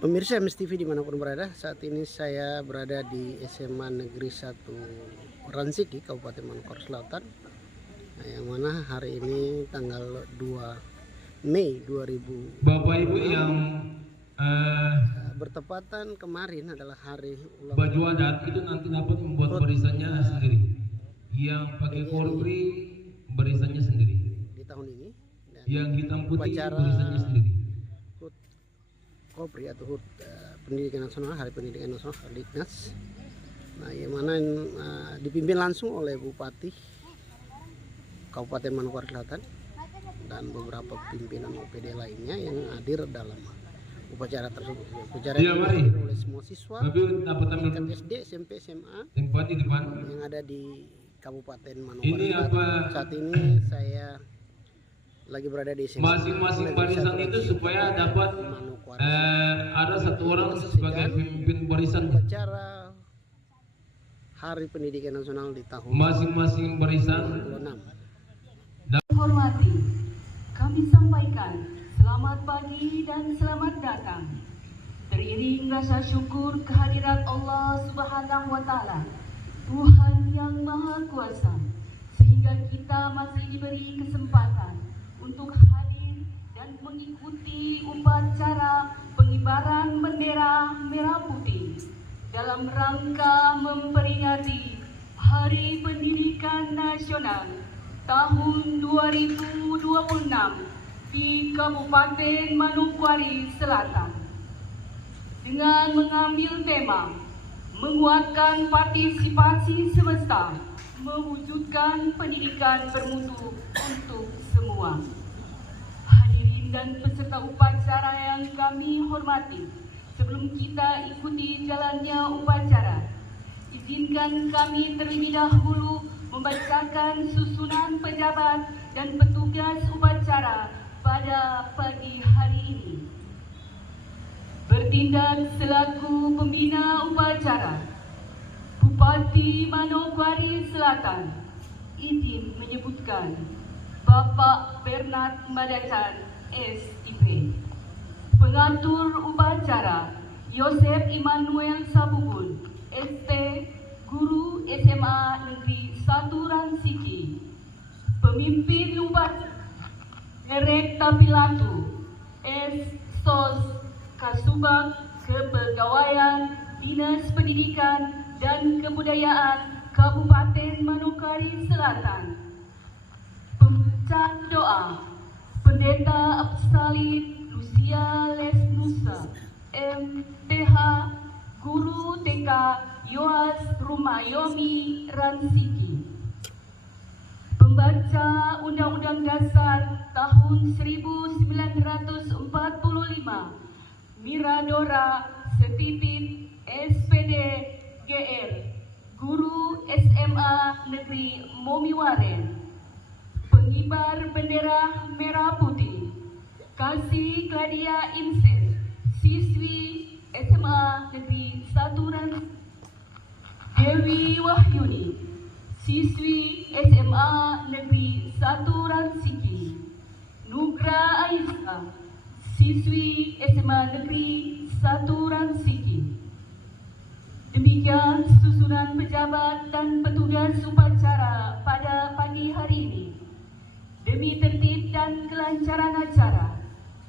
Pemirsa MS TV dimanapun berada, saat ini saya berada di SMA Negeri 1 Ransiki, Kabupaten Manokwari Selatan. Nah, yang mana hari ini tanggal 2 Mei 2000. Bapak Ibu yang bertepatan kemarin adalah hari ulang baju adat itu nanti dapat membuat barisannya sendiri. Yang pakai korpri barisannya sendiri. Di tahun ini. Dan yang hitam putih upacara barisannya sendiri. HUT Kopri atau HUT Pendidikan Nasional, Hari Pendidikan Nasional Hardiknas. Nah, yang mana dipimpin langsung oleh Bupati Kabupaten Manokwari Selatan dan beberapa pimpinan OPD lainnya yang hadir dalam upacara tersebut. Upacara yang dihadir oleh semua siswa tingkat SD, SMP, SMA yang ada di Kabupaten Manokwari Selatan. Saat ini saya lagi berada di SMA. Masing-masing barisan itu supaya dapat ada satu orang sebagai pemimpin barisan. Upacara Hari Pendidikan Nasional di tahun masing-masing barisan 2026. Hormati, kami sampaikan selamat pagi dan selamat datang. Teriring rasa syukur kehadirat Allah Subhanahu wa Ta'ala, Tuhan yang Maha Kuasa, sehingga kita masih diberi kesempatan untuk hadir dan mengikuti upacara pengibaran bendera merah putih dalam rangka memperingati Hari Pendidikan Nasional tahun 2026 di Kabupaten Manokwari Selatan, dengan mengambil tema menguatkan partisipasi semesta, mewujudkan pendidikan bermutu untuk semua. Hadirin dan peserta upacara yang kami hormati, sebelum kita ikuti jalannya upacara, izinkan kami terlebih dahulu membacakan susunan pejabat dan petugas upacara pada pagi hari ini. Bertindak selaku pembina upacara, Bupati Manokwari Selatan izin menyebutkan Bapak Bernard Madacan SIP. Pengatur upacara Yosef Immanuel Sabubun ST, Guru SMA Negeri 1 Ransiki. Pemimpin upacara Derek Tapilatu S. Sos Kasubag Kepegawaian Dinas Pendidikan dan Kebudayaan Kabupaten Manokwari Selatan. Pembaca doa Pendeta Absalid Lucia Lesnusa MTH, Guru TK Yoas Rumayomi Ransiki. Pembaca Undang-Undang Dasar tahun 1945 Miradora Setipit SPD GR, Guru SMA Negeri Momiwaren. Pengibar bendera merah putih Kasih Claudia Inses, siswi SMA Negeri 1 Ransiki. Dewi Wahyuni, siswi SMA Negeri 1 Ransiki. Nugra Aisyah, siswi SMA Negeri 1 Ransiki. Demikian susunan pejabat dan petugas upacara pada pagi hari ini. Demi tertib dan kelancaran acara,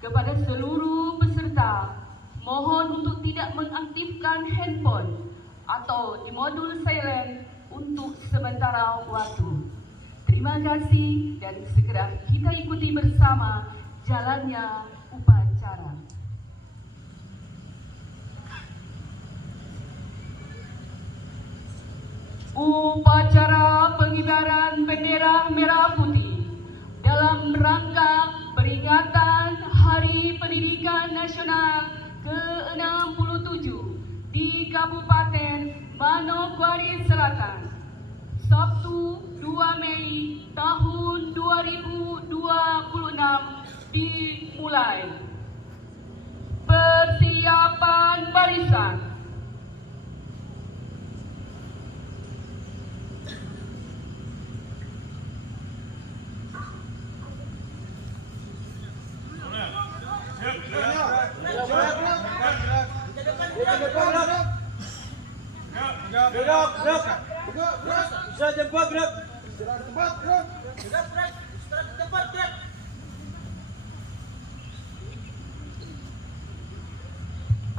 kepada seluruh peserta mohon untuk tidak mengaktifkan handphone atau di modul silent untuk sementara waktu. Terima kasih dan segera kita ikuti bersama jalannya upacara. Upacara pengibaran bendera merah putih dalam rangka peringatan Hari Pendidikan Nasional ke-67 di Kabupaten Manokwari Selatan, Sabtu 2 Mei tahun 2026 dimulai. Persiapan barisan. Gerak.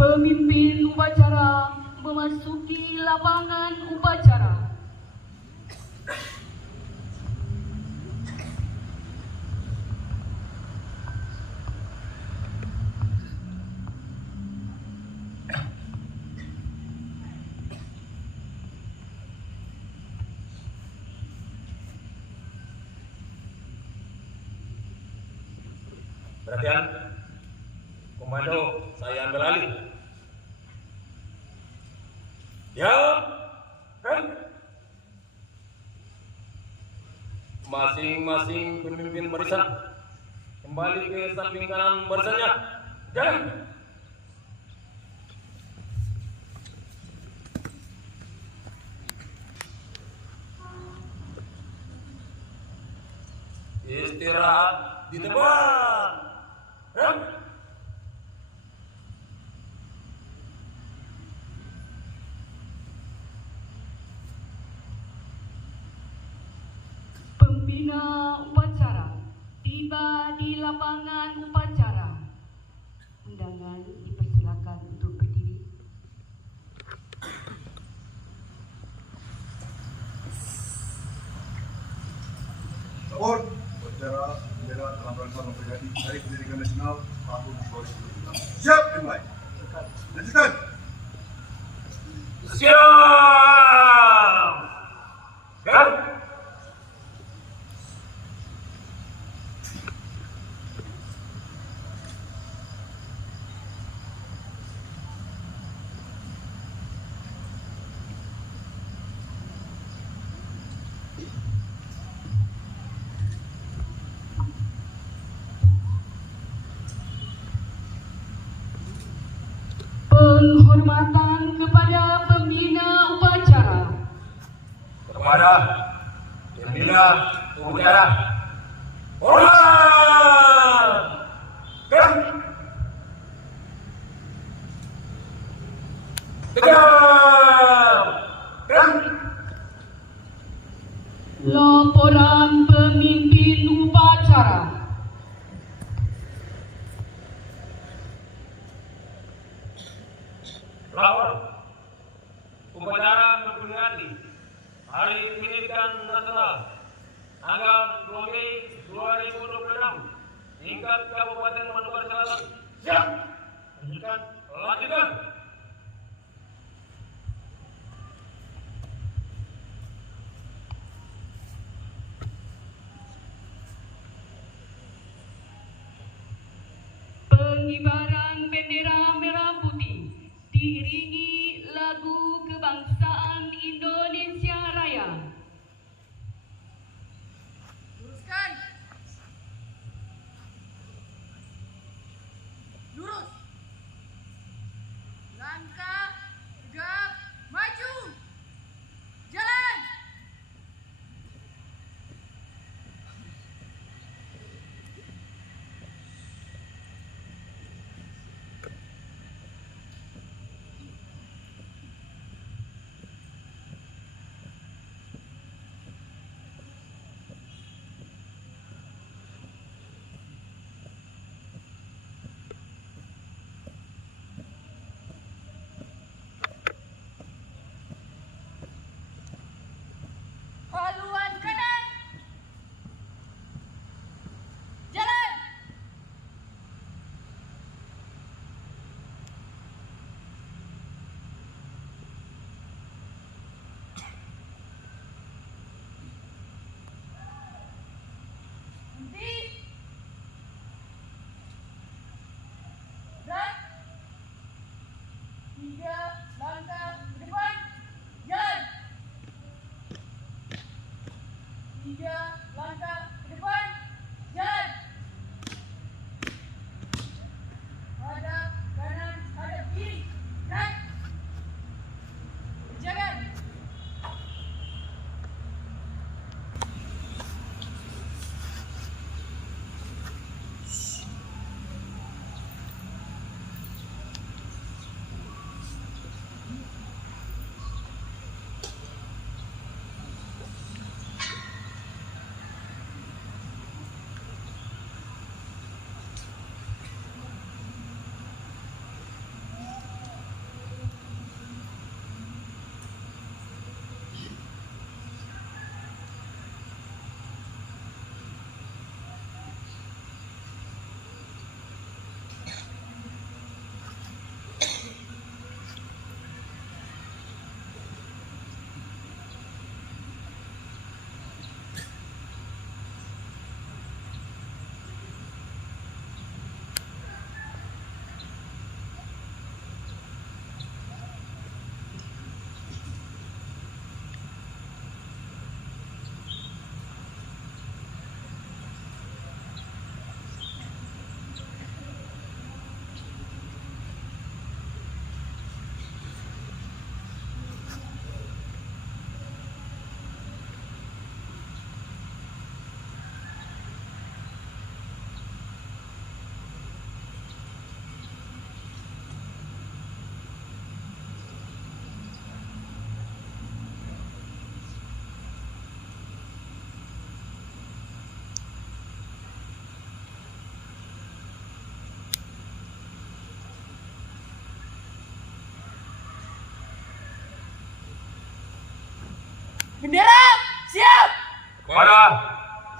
Pemimpin upacara memasuki lapangan upacara. Perhatian, komando, saya ambil alih. Diam, kan? Masing-masing pemimpin barisan kembali ke samping kanan barisannya. Jalan. Istirahat di depan. Pembina upacara tiba di lapangan upacara. Undangan dipersilakan untuk berdiri. Lapor upacara bendera dalam rangka memperingati Hari Pendidikan Nasional tahun 2026. Siap dimulai. Lanjutkan. Siap. Kan? Penghormatan kepada pembina upacara. Kepada pembina upacara. Hormat. Kan? Tegak. Kan? Laporan pemimpin upacara. Lapor upacara memperingati Hari Pendidikan Nasional tanggal 2 Mei 2026 tingkat Kabupaten Manokwari Selatan. Siap. Lanjutkan. Lanjutkan. Pengibaran bendera merah putih diiringi lagu kebangsaan Indonesia Raya. Luruskan. Lurus. Langkah, tegap, maju. Jalan. Haluan kanan. Jalan. Berhenti. Dan 3 langkah ke depan. Jalan. 3 langkah ke depan. Jalan. Hadap kanan, hadap kiri. Gerak. Jalan. Bendera, siap! Pada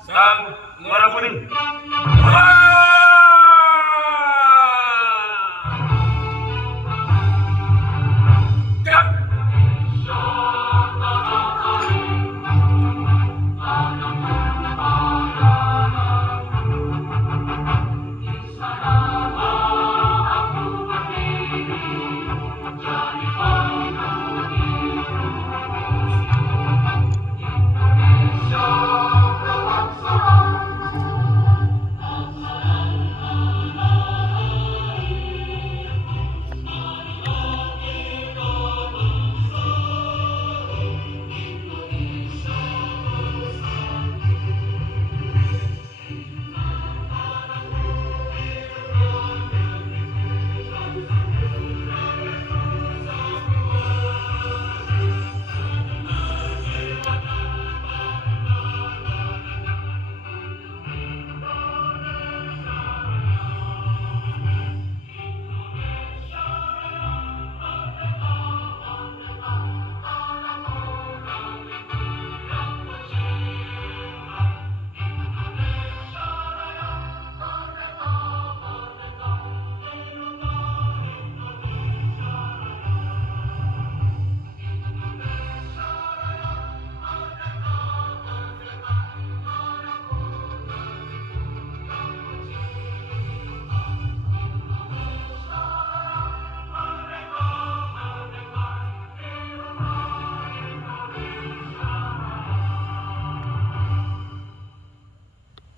sang merah putih.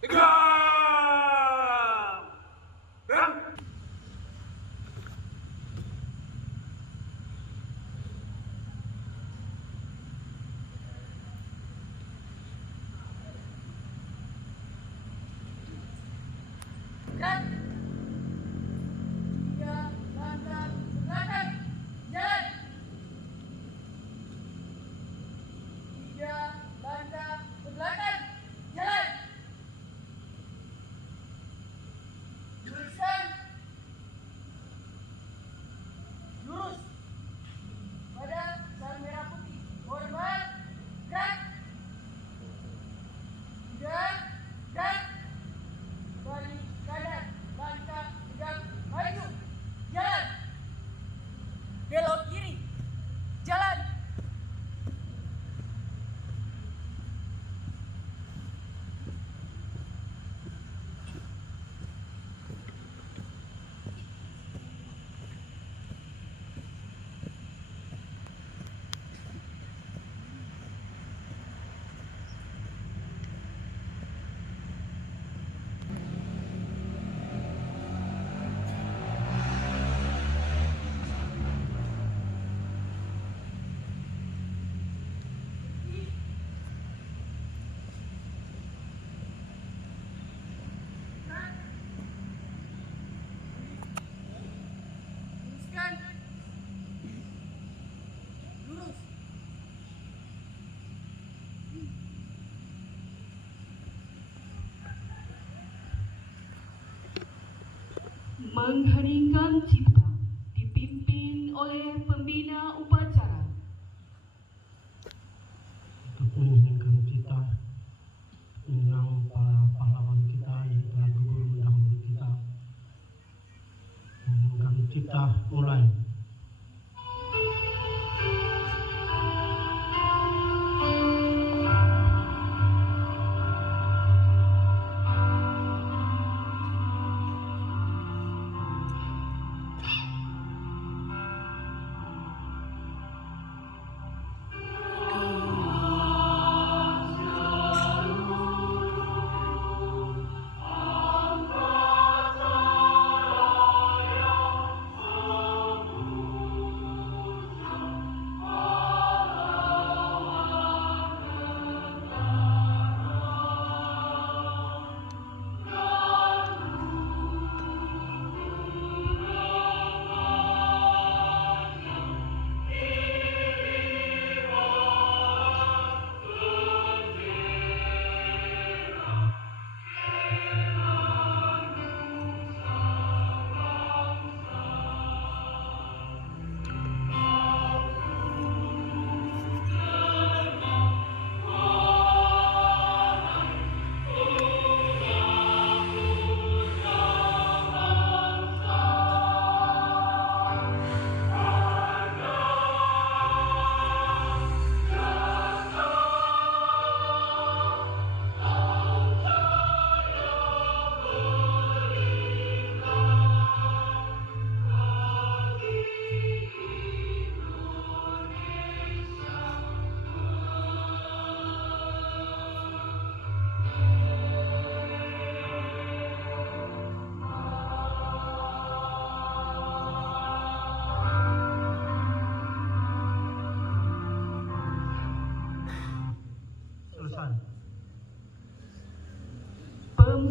Gerak! 3 langkah belakang, jalan! 3 langkah belakang, jalan! Luruskan, lurus pada sang merah putih. Hormat, gerak! 3, gerak! Balik kanan, langkah tegak maju, jalan! Belok kiri, jalan! Luruskan, lurus. Mengheningkan cipta dipimpin oleh pembina upacara. Untuk meninggikan kita, mengenang para pahlawan kita yang telah gugur mendahului kita. Meninggikan cipta mulai.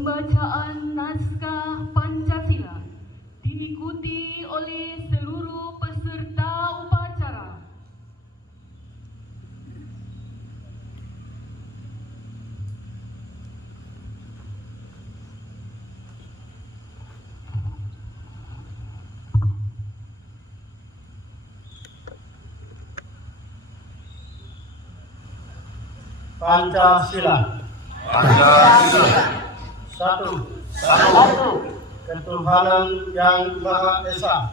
Pembacaan naskah Pancasila diikuti oleh seluruh peserta upacara. Pancasila. Satu. Ketuhanan yang Maha Esa.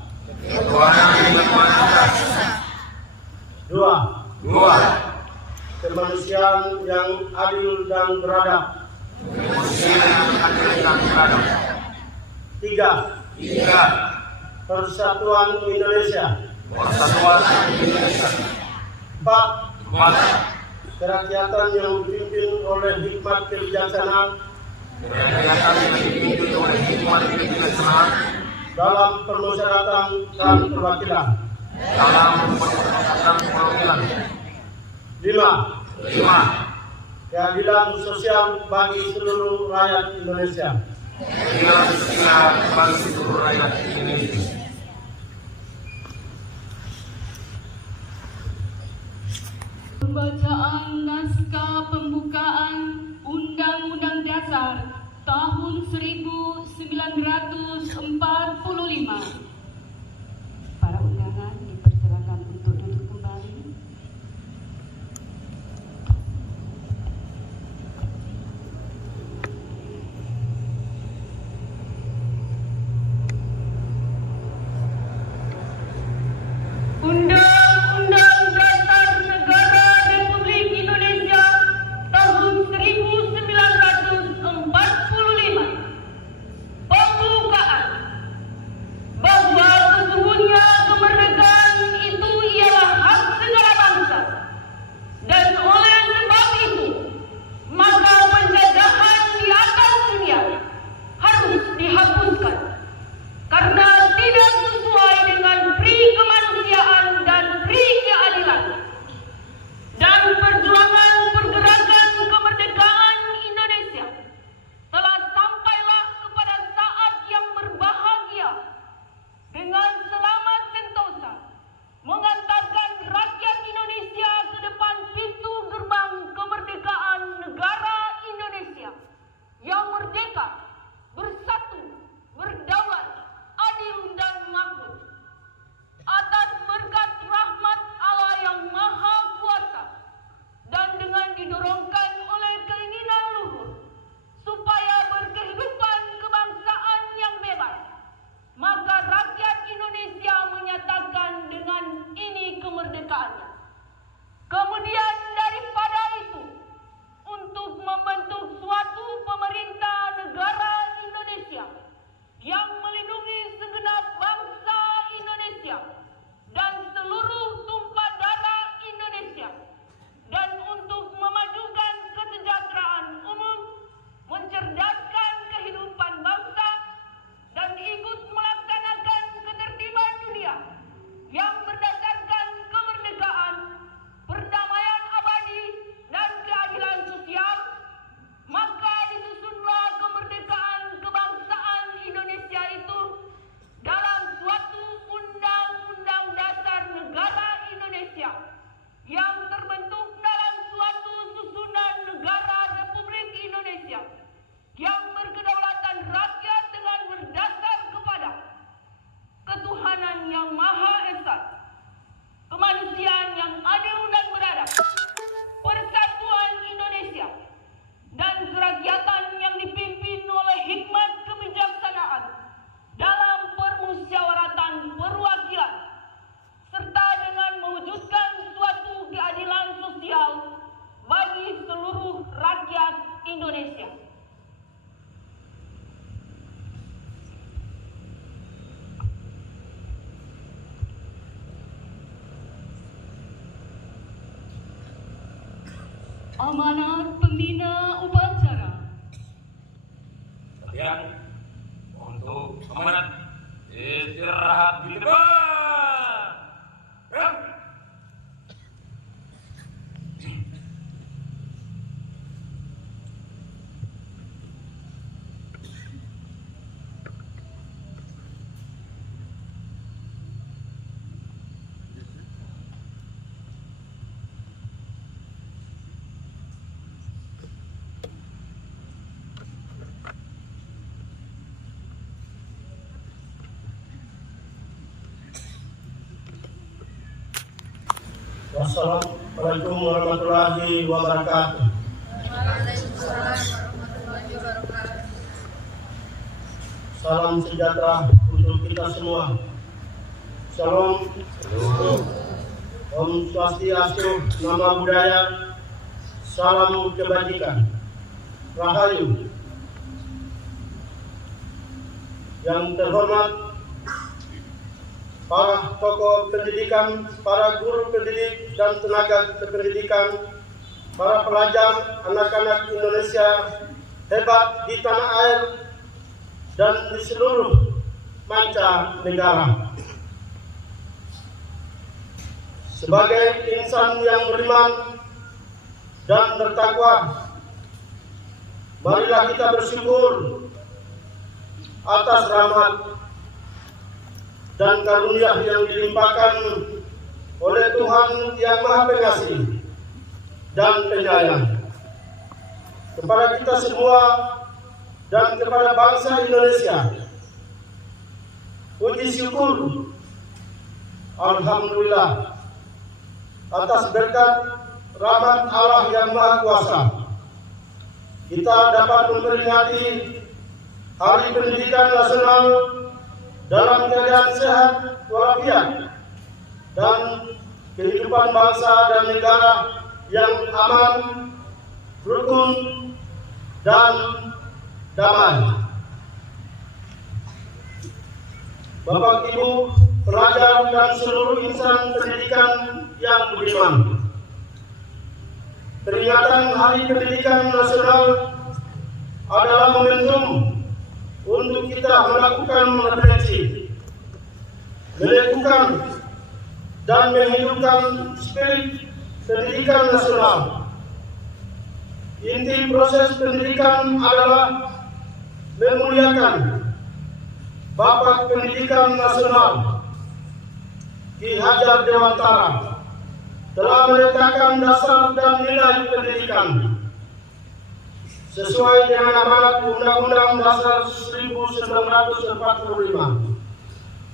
Dua. Kemanusiaan yang adil dan beradab. Tiga. Persatuan Indonesia. Empat. Kerakyatan yang dipimpin oleh hikmat kebijaksanaan dalam permusyawaratan dan perwakilan. Lima. Keadilan sosial bagi seluruh rakyat Indonesia. Pembacaan naskah pembukaan Undang-Undang Dasar tahun 1945. Para undangan dipersilakan untuk duduk kembali. Undang-Undang Dasar Negara Republik Indonesia tahun 1945. Pembukaan. Bahwa sesungguhnya kemerdekaan itu ialah hak segala bangsa. Dan oleh sebab itu, maka penjajahan di atas dunia harus dihapuskan. Karena tidak sesuai dengan pri kemanusiaan dan pri keadilan. Dan perjuangan pergerakan kemerdekaan Indonesia telah sampailah kepada saat yang berbahagia dengan selamat sentosa mengantarkan rakyat Indonesia ke depan pintu gerbang kemerdekaan negara Indonesia yang merdeka, bersatu, berdaulat, adil dan makmur. Atas berkat rahmat Allah yang Maha Kuasa dan dengan didorongkan oleh keinginan luhur supaya berkehidupan kebangsaan yang bebas, maka rakyat Indonesia menyatakan dengan ini kemerdekaannya. Kemudian daripada itu, untuk membentuk suatu pemerintah negara Indonesia yang melindungi segenap bangsa Indonesia dan seluruh tumpah darah Indonesia, dan untuk memajukan kesejahteraan umum, mencerdaskan kehidupan bangsa, dan ikut melaksanakan ketertiban dunia yang berdasarkan kemerdekaan, perdamaian abadi, dan keadilan sosial, maka disusunlah kemerdekaan kebangsaan Indonesia itu dalam suatu Undang-Undang Dasar Negara Indonesia yang terbentuk dalam suatu susunan negara Republik Indonesia yang berkedaulatan rakyat dengan berdasar kepada ketuhanan yang Maha Esa, kemanusiaan yang adil dan beradab, persatuan Indonesia, dan kerakyatan yang dipimpin oleh hikmat kebijaksanaan dalam permusyawaratan perwakilan, serta dengan mewujudkan suatu keadilan sosial bagi seluruh rakyat Indonesia. Amanat pembina upacara. Latihan untuk amanat istirahat di depan. Ya. Wassalamualaikum warahmatullahi wabarakatuh. Salam sejahtera untuk kita semua. Shalom. Om Swastiastu, Namo Buddhaya. Salam kebajikan. Rahayu. Yang terhormat para tokoh pendidikan, para guru pendidik dan tenaga kependidikan, para pelajar, anak-anak Indonesia hebat di tanah air dan di seluruh mancanegara. Sebagai insan yang beriman dan bertakwa, marilah kita bersyukur atas rahmat dan karunia yang dilimpahkan oleh Tuhan yang Maha Pengasih dan Penyayang kepada kita semua dan kepada bangsa Indonesia. Puji syukur, alhamdulillah, atas berkat rahmat Allah yang Maha Kuasa, kita dapat memperingati Hari Pendidikan Nasional dalam keadaan sehat walafiat dan kehidupan bangsa dan negara yang aman, rukun, dan damai. Bapak, Ibu, pelajar dan seluruh insan pendidikan yang beriman, peringatan Hari Pendidikan Nasional adalah momentum untuk kita melakukan refleksi, melakukan dan menghidupkan spirit pendidikan nasional. Inti proses pendidikan adalah memuliakan Bapak Pendidikan Nasional Ki Hajar Dewantara telah meletakkan dasar dan nilai pendidikan sesuai dengan amanat Undang-Undang Dasar 1945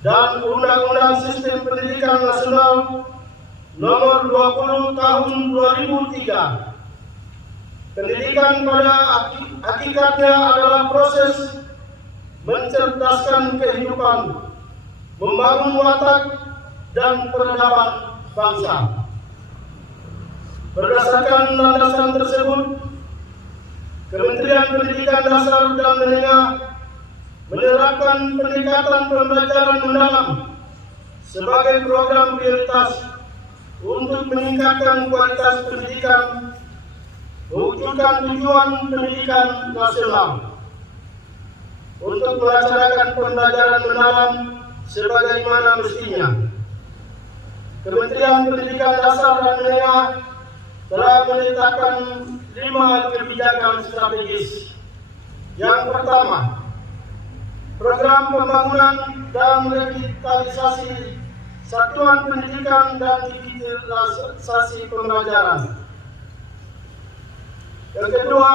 dan Undang-Undang Sistem Pendidikan Nasional Nomor 20 Tahun 2003. Pendidikan pada hakikatnya adalah proses mencerdaskan kehidupan, membangun watak dan peradaban bangsa. Berdasarkan landasan tersebut, Kementerian Pendidikan Dasar dan Menengah menerapkan peningkatan pembelajaran mendalam sebagai program prioritas untuk meningkatkan kualitas pendidikan, mewujudkan tujuan pendidikan nasional. Untuk melaksanakan pembelajaran mendalam sebagaimana mestinya, Kementerian Pendidikan Dasar dan Menengah telah menetapkan 5 kebijakan strategis. Yang pertama, program pembangunan dan revitalisasi satuan pendidikan dan digitalisasi pembelajaran. Yang kedua,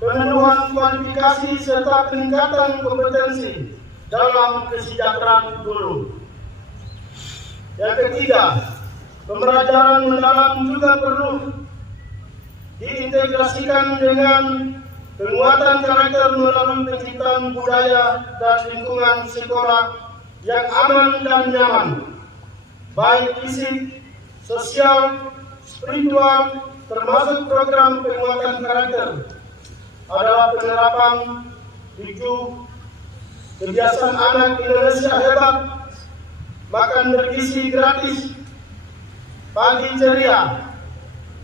pemenuhan kualifikasi serta peningkatan kompetensi dalam kesejahteraan guru. Yang ketiga, pembelajaran mendalam juga perlu diintegrasikan dengan penguatan karakter melalui penciptaan budaya dan lingkungan sekolah yang aman dan nyaman, baik fisik, sosial, spiritual, termasuk program penguatan karakter adalah penerapan 7 kebiasaan anak Indonesia hebat, makan bergizi gratis, pagi ceria,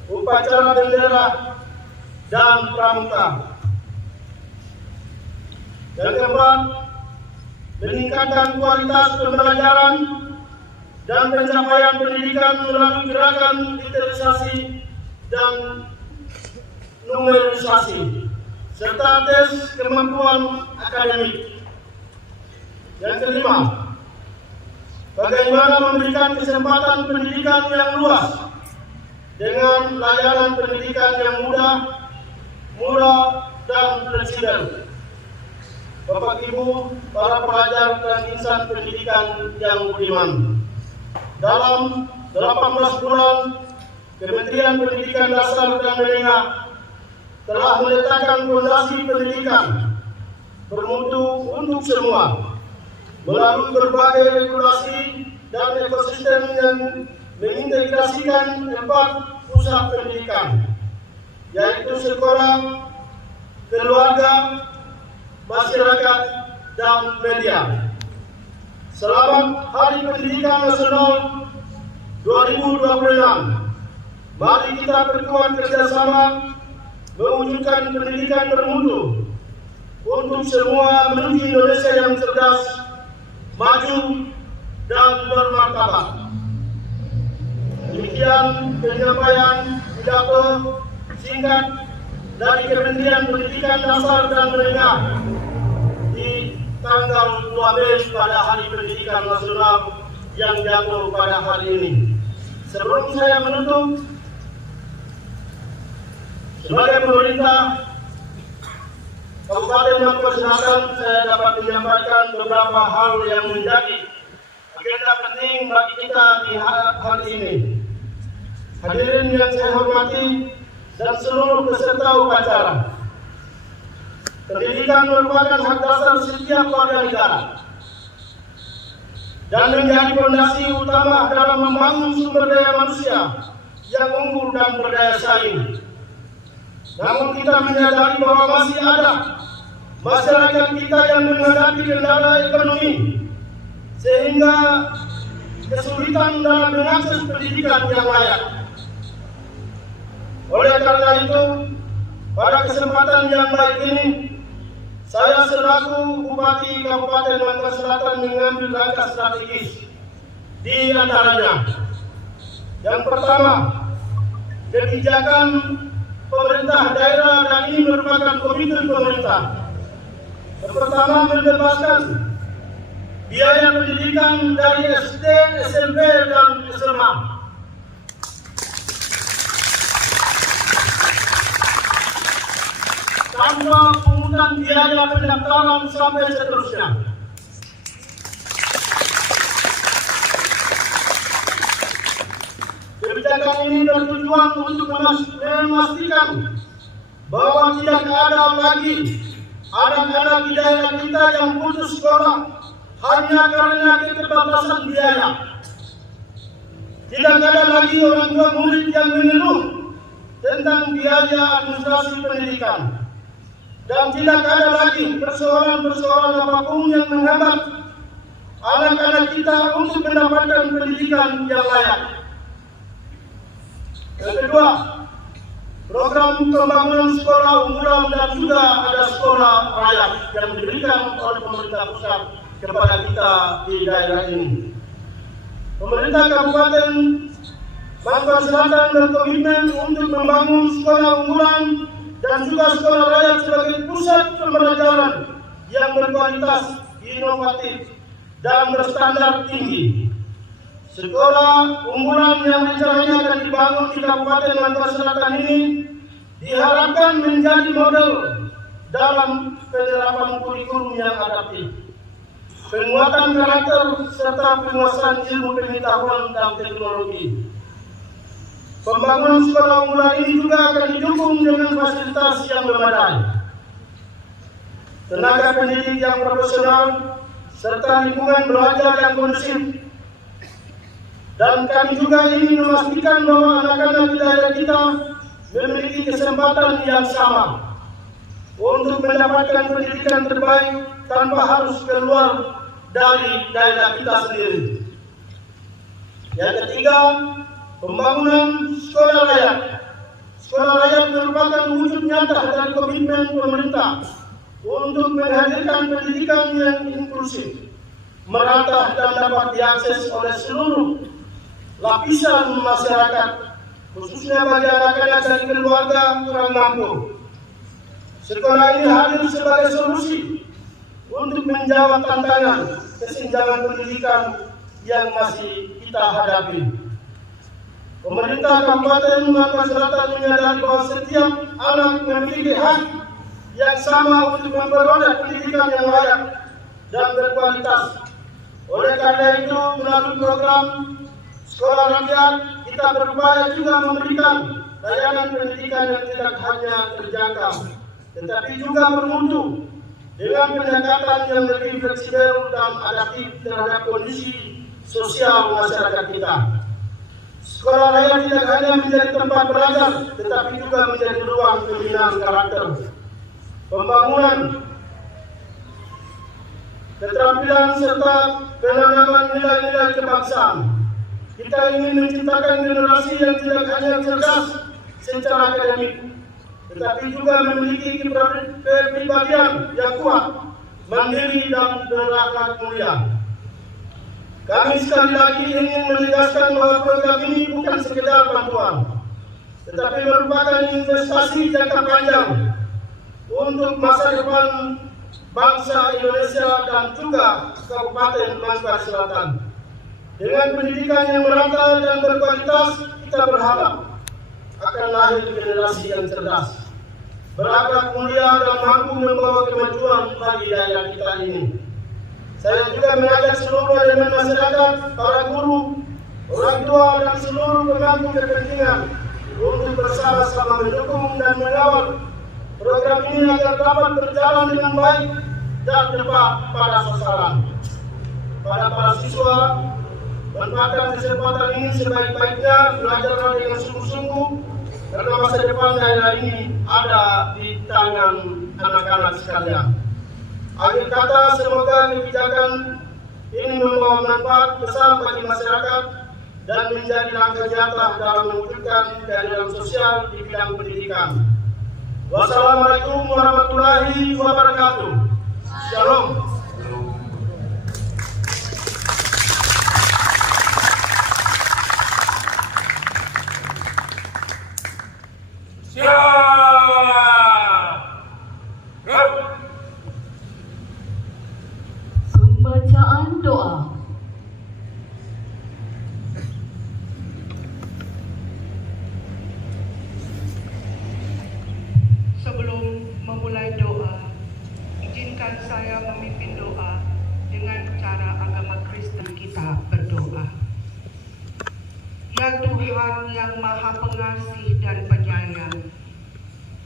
upacara bendera, dan pramuka. Yang keempat, meningkatkan kualitas pembelajaran dan pencapaian pendidikan melalui gerakan digitalisasi dan numerisasi serta tes kemampuan akademik. Yang kelima, bagaimana memberikan kesempatan pendidikan yang luas dengan layanan pendidikan yang mudah, murah, dan fleksibel. Bapak, Ibu, para pelajar dan insan pendidikan yang beriman, dalam 18 bulan, Kementerian Pendidikan Dasar dan Menengah telah meletakkan fondasi pendidikan bermutu untuk semua melalui berbagai regulasi dan ekosistem yang mengintegrasikan 4 pusat pendidikan, yaitu sekolah, keluarga, masyarakat, dan media. Selamat Hari Pendidikan Nasional 2026. Mari kita berkuat kerjasama mewujudkan pendidikan bermutu untuk semua menuju Indonesia yang cerdas, maju, dan bermartabat. Demikian penyampaian pidato singkat dari Kementerian Pendidikan Dasar dan Menengah di tanggal 2 Mei pada Hari Pendidikan Nasional yang jatuh pada hari ini. Sebelum saya menutup, sebagai pemerintah Kabupaten Lampung Selatan, saya dapat menyampaikan beberapa hal yang menjadi agenda penting bagi kita di hari ini. Hadirin yang saya hormati dan seluruh peserta upacara, pendidikan merupakan hak dasar setiap warga negara dan menjadi fondasi utama dalam membangun sumber daya manusia yang unggul dan berdaya saing. Namun kita menyadari bahwa masih ada masyarakat kita yang menghadapi kendala ekonomi sehingga kesulitan dalam mengakses pendidikan yang layak. Oleh karena itu, pada kesempatan yang baik ini, saya selaku Bupati Kabupaten Lampung Selatan mengambil langkah strategis. Di antaranya, yang pertama, kebijakan pemerintah daerah, dan ini merupakan komitmen pemerintah. Yang pertama, membebaskan biaya pendidikan dari SD, SMP, dan SMA. Tanpa pungutan biaya pendaftaran sampai seterusnya. Kebijakan ini bertujuan untuk memastikan bahwa tidak ada lagi anak-anak di daerah kita yang putus sekolah hanya karena keterbatasan biaya. Tidak ada lagi orang tua murid yang mengeluh tentang biaya administrasi pendidikan. Dan tidak ada lagi persoalan-persoalan apapun yang menghambat anak-anak kita untuk mendapatkan pendidikan yang layak. Yang kedua, program pembangunan sekolah unggulan dan juga ada sekolah rakyat yang diberikan oleh pemerintah pusat kepada kita di daerah ini. Pemerintah Kabupaten Lampung Selatan berkomitmen untuk membangun sekolah unggulan dan juga sekolah rakyat sebagai pusat pembelajaran yang berkualitas, inovatif, dan berstandar tinggi. Sekolah unggulan yang rencananya akan dibangun di Kabupaten Lampung Selatan ini diharapkan menjadi model dalam penerapan kurikulum yang adaptif, penguatan karakter, serta penguasaan ilmu pengetahuan dan teknologi. Pembangunan sekolah unggulan ini juga akan didukung dengan fasilitas yang memadai, tenaga pendidik yang profesional, serta lingkungan belajar yang kondusif. Dan kami juga ingin memastikan bahwa anak-anak di daerah kita memiliki kesempatan yang sama untuk mendapatkan pendidikan terbaik tanpa harus keluar dari daerah kita sendiri. Yang ketiga, pembangunan sekolah rakyat. Sekolah rakyat merupakan wujud nyata dari komitmen pemerintah untuk menghadirkan pendidikan yang inklusif, merata, dan dapat diakses oleh seluruh lapisan masyarakat, khususnya bagi anak-anak dari keluarga kurang mampu. Sekolah ini hadir sebagai solusi untuk menjawab tantangan kesenjangan pendidikan yang masih kita hadapi. Pemerintah Kabupaten Lampung Selatan menyadari bahwa setiap anak memiliki hak yang sama untuk memperoleh pendidikan yang layak dan berkualitas. Oleh karena itu, melalui program Sekolah rakyat kita berupaya juga memberikan layanan pendidikan yang tidak hanya terjangkau, tetapi juga bermutu dengan pendekatan yang lebih fleksibel dan adaptif terhadap kondisi sosial masyarakat kita. Sekolah rakyat tidak hanya menjadi tempat belajar, tetapi juga menjadi ruang pembinaan karakter, pembangunan keterampilan serta penanaman nilai-nilai kebangsaan. Kita ingin menciptakan generasi yang tidak hanya cerdas secara akademik, tetapi juga memiliki kepribadian yang kuat, mandiri dan berakhlak mulia. Kami sekali lagi ingin menegaskan bahwa program ini bukan sekedar bantuan, tetapi merupakan investasi jangka panjang untuk masa depan bangsa Indonesia dan juga Kabupaten Bangka Selatan. Dengan pendidikan yang merata dan berkualitas, kita berharap akan lahir generasi yang cerdas, berakhlak mulia dan mampu membawa kemajuan bagi daerah kita ini. Saya juga mengajak seluruh elemen masyarakat, para guru, orang tua dan seluruh pemangku kepentingan untuk bersama-sama mendukung dan mengawal program ini agar dapat berjalan dengan baik dan tepat pada sasaran. Pada para siswa, manfaatkan kesempatan ini sebaik-baiknya, belajarlah dengan sungguh-sungguh, karena masa depan daerah ini ada di tangan anak-anak sekalian. Akhir kata, semoga kebijakan ini membawa manfaat besar bagi masyarakat dan menjadi langkah nyata dalam mewujudkan keadilan sosial di bidang pendidikan. Wassalamualaikum warahmatullahi wabarakatuh. Shalom. Pembacaan doa. Sebelum memulai doa, izinkan saya memimpin doa dengan cara agama Kristen. Kita berdoa. Ya Tuhan yang Maha Pengasih dan Penyayang,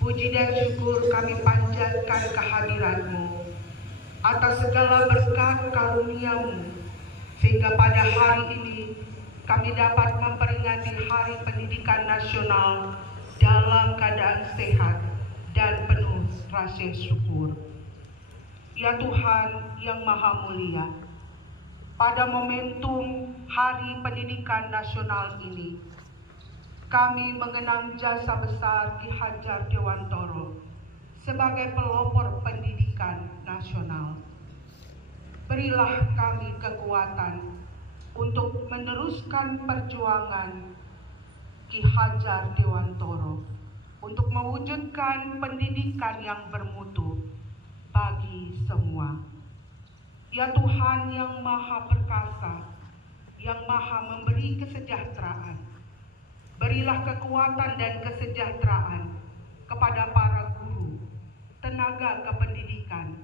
puji dan syukur kami panjatkan kehadirat-Mu atas segala berkat karunia-Mu, sehingga pada hari ini kami dapat memperingati Hari Pendidikan Nasional dalam keadaan sehat dan penuh rasa syukur. Ya Tuhan yang Maha Mulia, pada momentum Hari Pendidikan Nasional ini, kami mengenang jasa besar Ki Hajar Dewantoro sebagai pelopor pendidikan nasional. Berilah kami kekuatan untuk meneruskan perjuangan Ki Hajar Dewantoro untuk mewujudkan pendidikan yang bermutu bagi semua. Ya Tuhan yang Maha Perkasa, yang Maha memberi kesejahteraan, berilah kekuatan dan kesejahteraan kepada para guru, tenaga kependidikan,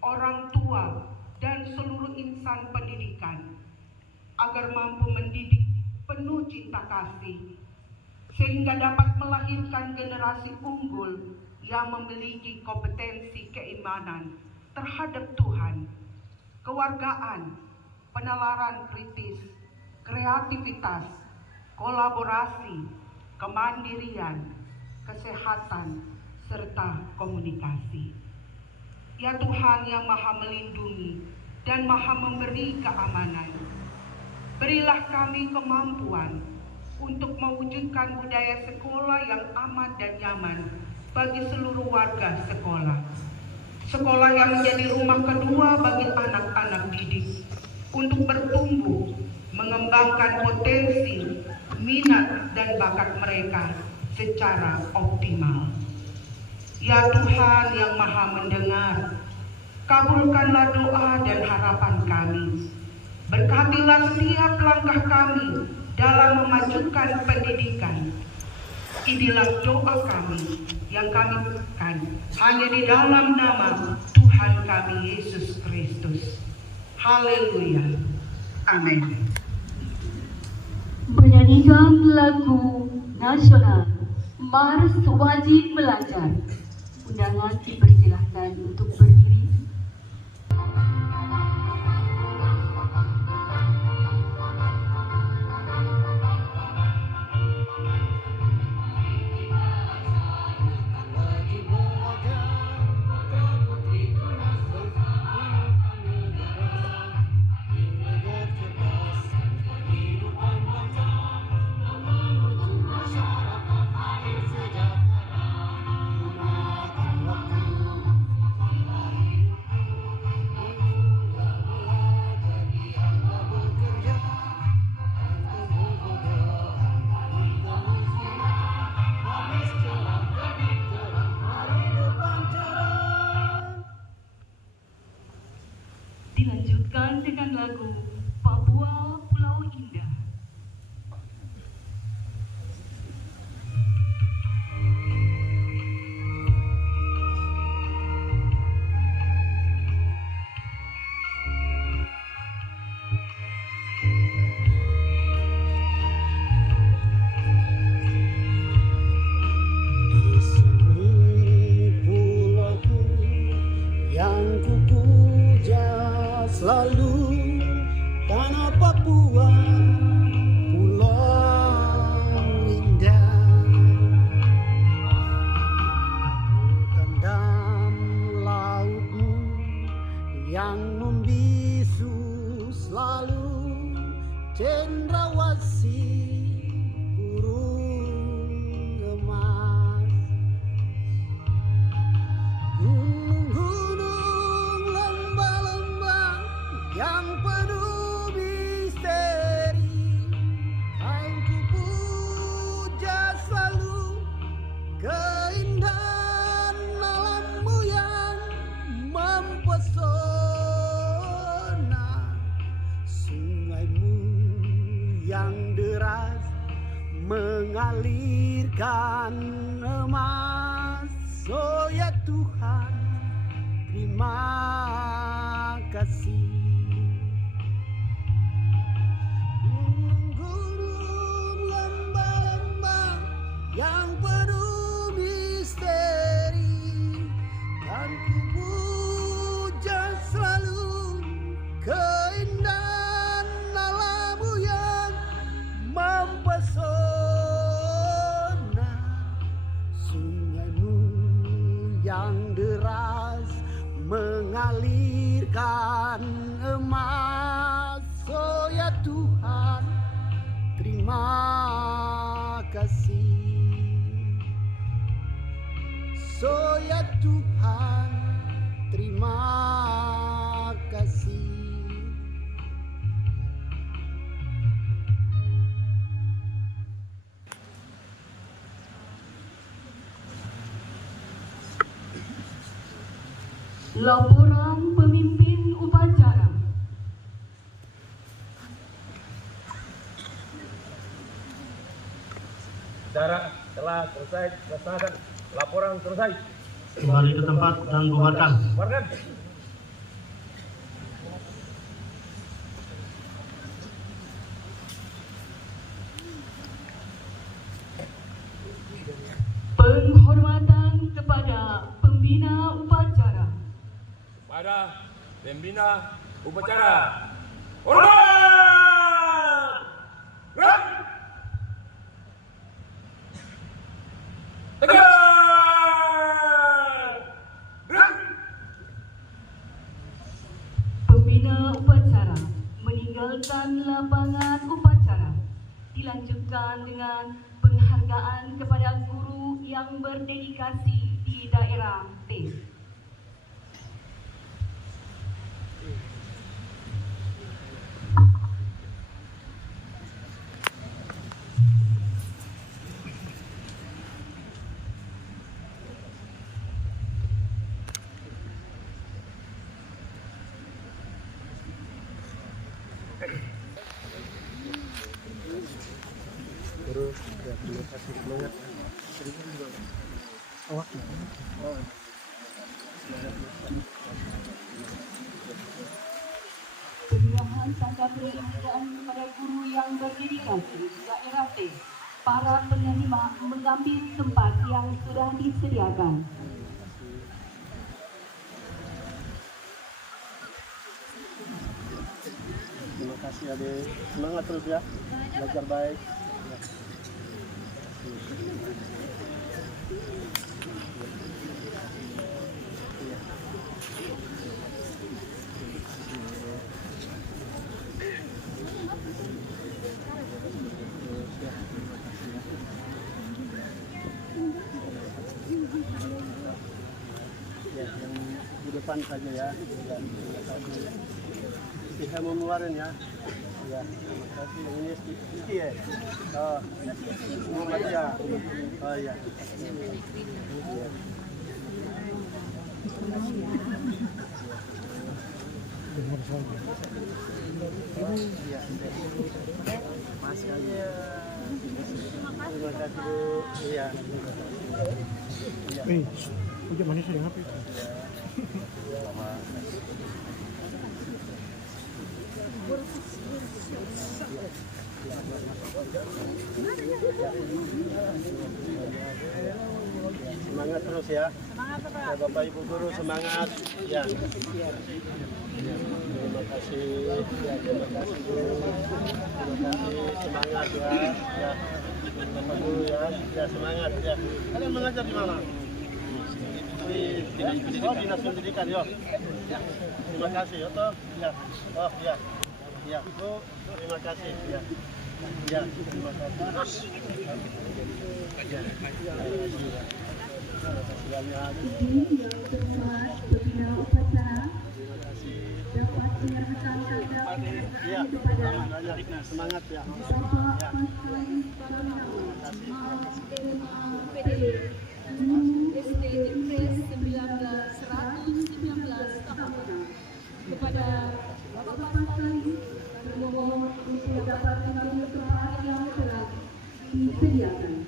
orang tua, dan seluruh insan pendidikan, agar mampu mendidik penuh cinta kasih, sehingga dapat melahirkan generasi unggul yang memiliki kompetensi keimanan terhadap Tuhan, kewargaan, penalaran kritis, kreativitas, kolaborasi, kemandirian, kesehatan, serta komunikasi. Ya Tuhan yang Maha Melindungi dan Maha Memberi keamanan, berilah kami kemampuan untuk mewujudkan budaya sekolah yang aman dan nyaman bagi seluruh warga sekolah. Sekolah yang menjadi rumah kedua bagi anak-anak didik untuk bertumbuh, mengembangkan potensi, minat, dan bakat mereka secara optimal. Ya Tuhan yang Maha Mendengar, kabulkanlah doa dan harapan kami. Berkatilah setiap langkah kami dalam memajukan pendidikan. Inilah doa kami yang kami lakukan hanya di dalam nama Tuhan kami Yesus Kristus. Haleluya. Amin. menyanyikan lagu nasional Mars Wajib Belajar. Undangan dipersilahkan untuk berdiri. Dilanjutkan dengan lagu Papua Pulau Indah. Di sini pulauku yang kupuja selalu, tanah Papua pulau indah. Hutan dan lautmu yang membisu selalu, cendrawasih burung emas. Gunung-gunung, lembah-lembah yang penuh misteri, kan ku puja selalu keindahan alammu yang mempesona. Sungaimu yang deras mengalirkan emas. Oh ya Tuhan, terima kasih. Gunung-gunung, lembah-lembah yang penuh misteri, kan ku puja selalu keindahan alammu yang mempesona. Sungaimu yang deras mengalirkan emas. Oh ya Tuhan, terima kasih. So ya Tuhan, terima kasih. Laporan pemimpin upacara. Acara telah selesai dilaksanakan. Laporan selesai. Kembali ke tempat dan bubarkan. Bubarkan. Penghormatan kepada pembina upacara. Pada pembina upacara. Hormat! Gerak! Tegak! Gerak! Pembina upacara meninggalkan lapangan upacara. Dilanjutkan dengan penghargaan kepada guru yang berdedikasi di daerah T. Penyerahan dengan tanda penghargaan kepada guru yang berdedikasi daerah T. Para penerima mengambil tempat yang sudah disediakan. Terima kasih adik, semangat terus ya, belajar baik. Ya, yang di depan saja ya. Bisa mengeluarin ya. Ya, terima kasih. Yang ini sedikit ya. Oh, Muhammad ya. Oh ya. Ya. Mas kali ya. Terima kasih Bu. Iya. Eh, udah manis yang apa itu? Semangat terus ya. Ya, Bapak Ibu guru semangat. Ya. Terima kasih. Ya, terima kasih Bu. Terima kasih. Semangat ya. Ya. Bapak guru ya. Ya, semangat ya. Kalian mengajar di mana? Dinas Pendidikan ya. Terima kasih ya toh. Ya. Oh ya. Ya, Bu. Terima kasih ya. Ya, terima kasih. Ya. Banyak. Ya, banyak. Semangat ya. Ya. SD Impres 1919 kepada Bapak Pasali bermohon untuk dapat mengambil tempat yang telah disediakan.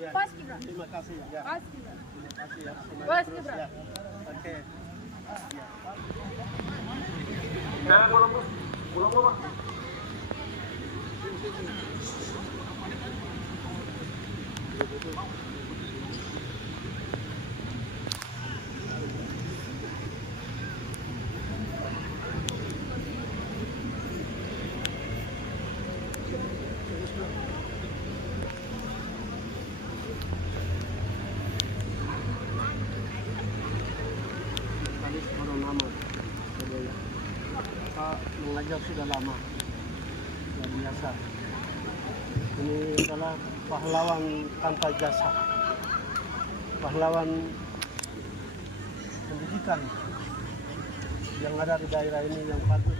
Terima kasih ya. Terima kasih ya. Pas, Kibra. Ya. Oke. Mengajar sudah lama, luar biasa. Ini adalah pahlawan tanpa jasa, pahlawan pendidikan yang ada di daerah ini yang patut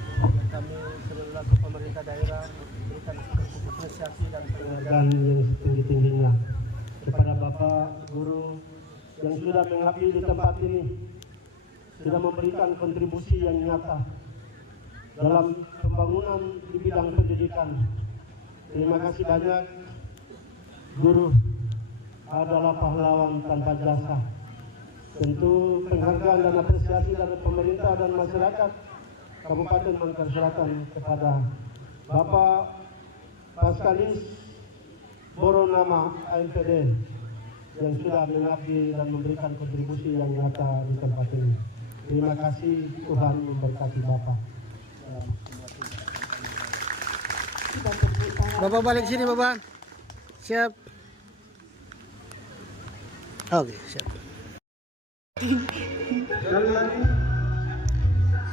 kami selaku pemerintah daerah berikan apresiasi dan penghargaan yang setinggi-tingginya kepada Bapak Guru yang sudah mengabdi di tempat ini, sudah memberikan kontribusi yang nyata dalam pembangunan di bidang pendidikan. Terima kasih banyak. Guru adalah pahlawan tanpa jasa. Tentu penghargaan dan apresiasi dari pemerintah dan masyarakat Kabupaten Mangkar Selatan kepada Bapak Paskalis Boronama AMPD yang sudah mengabdi dan memberikan kontribusi yang nyata di tempat ini. Terima kasih, Tuhan memberkati Bapak. Bapak balik sini Bapak. Siap. Oke, siap. Sekali lagi.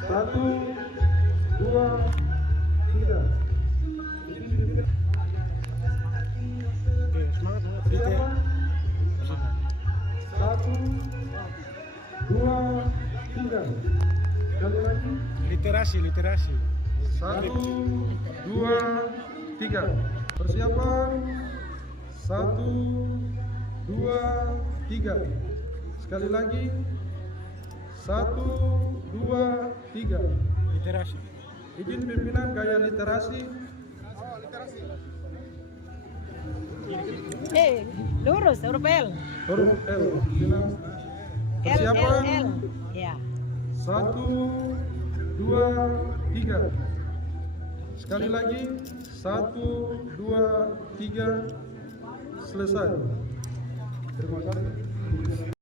1, 2, 3. Siapa? 1, 2, 3. Sekali lagi. Literasi. 1, 2, 3. Persiapan. 1, 2, 3. Sekali lagi. 1, 2, 3. Literasi. Izin pimpinan gaya literasi. Lurus, huruf L. Huruf L. Persiapan. Ya. 1, 2, 3. Sekali lagi 1, 2, 3. Selesai. Terima kasih.